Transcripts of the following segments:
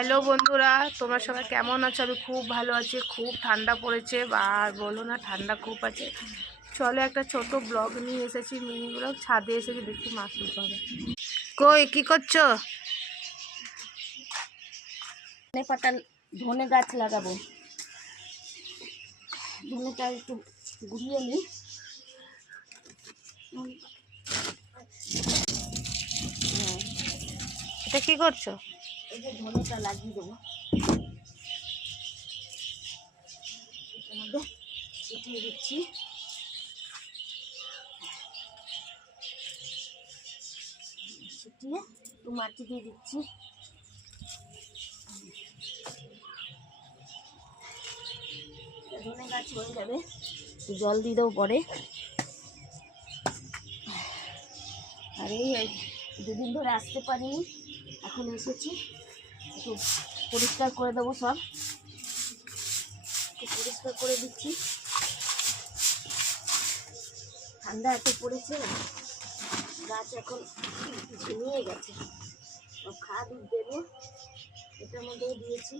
Hello বন্ধুরা, তোমরা সবাই কেমন আছো? আমি খুব ভালো আছি। খুব ঠান্ডা পড়েছে, আর বলো না, ঠান্ডা খুব আছে। চলো একটা ছোট ব্লগ নিয়ে এসেছি, মিনি ব্লগ। ছাদে এসেছি, দেখি মাছ নিতে হবে। কই কি করছো? ধনে পাতা, ধনে গাছ লাগাবো। ধনেটা একটু ঘুরিয়ে নিই। এটা কি করছো? এই যে ধনেটা লাগিয়ে দেবো, ছিটিয়ে দিচ্ছি। ছিটিয়ে একটু মাটি দিয়ে দিচ্ছি। ধনে গাছ হয়ে যাবে, জল দিয়ে দেবো পরে। আর এই দুদিন ধরে আসতে পারিনি, এখন এসেছি। একটু পরিষ্কার করে দেবো, সব একটু পরিষ্কার করে দিচ্ছি। ঠান্ডা এত পড়েছে, গাছ এখন ঝিমিয়ে গেছে। খাদ দেবো, এটার মধ্যেও দিয়েছি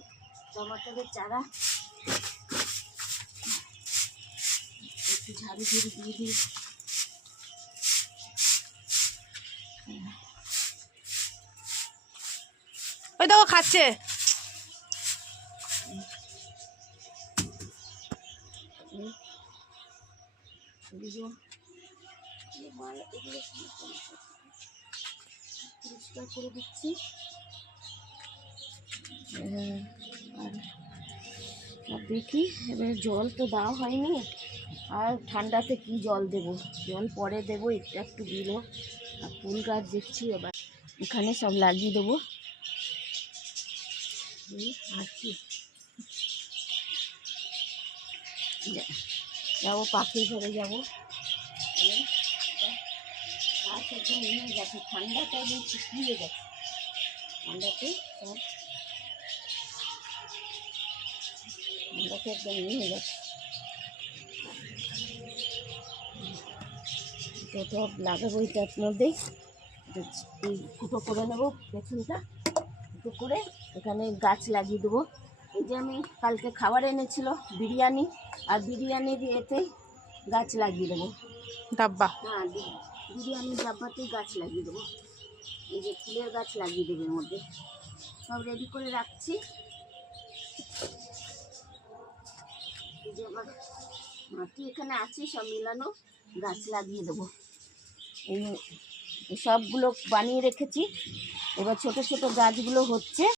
টমাটোর চারা। একটু ঝাড়ু ঝুড়ি দিয়ে দিই। ওই দেখো খাচ্ছে। পরিষ্কার করে দিচ্ছি। আর দেখি, এবার জল তো দেওয়া হয়নি, আর ঠান্ডাতে কি জল দেব, জল পরে দেবো, একটু একটু দিল। আর ফুল গাছ দেখছি এবার এখানে সব লাগিয়ে দেবো। আর কি যাবো, পাখির ঘরে যাবো। গাছ একদম নেমে গেছে, ঠান্ডাটা একদম শুকিয়ে গেছে। ঠান্ডাতে একদম নেমে গেছে। তো লাগাবো এটার মধ্যেই, ফুটো করে নেবো পেছনটা, ফুটো করে এখানে গাছ লাগিয়ে দেবো। এই যে আমি কালকে খাবার এনেছিল বিরিয়ানি, আর বিরিয়ানির এতে গাছ লাগিয়ে দেবো। ডাব্বা? হ্যাঁ, বিরিয়ানির ডাব্বাতেই গাছ লাগিয়ে দেবো। এই যে ফুলের গাছ লাগিয়ে দেবে, এর মধ্যে সব রেডি করে রাখছি। এই যে আমার মাটি এখানে আছে, সব মিলানো, গাছ লাগিয়ে দেবো। এই সবগুলো বানিয়ে রেখেছি, এবার ছোট ছোট গাছগুলো হচ্ছে।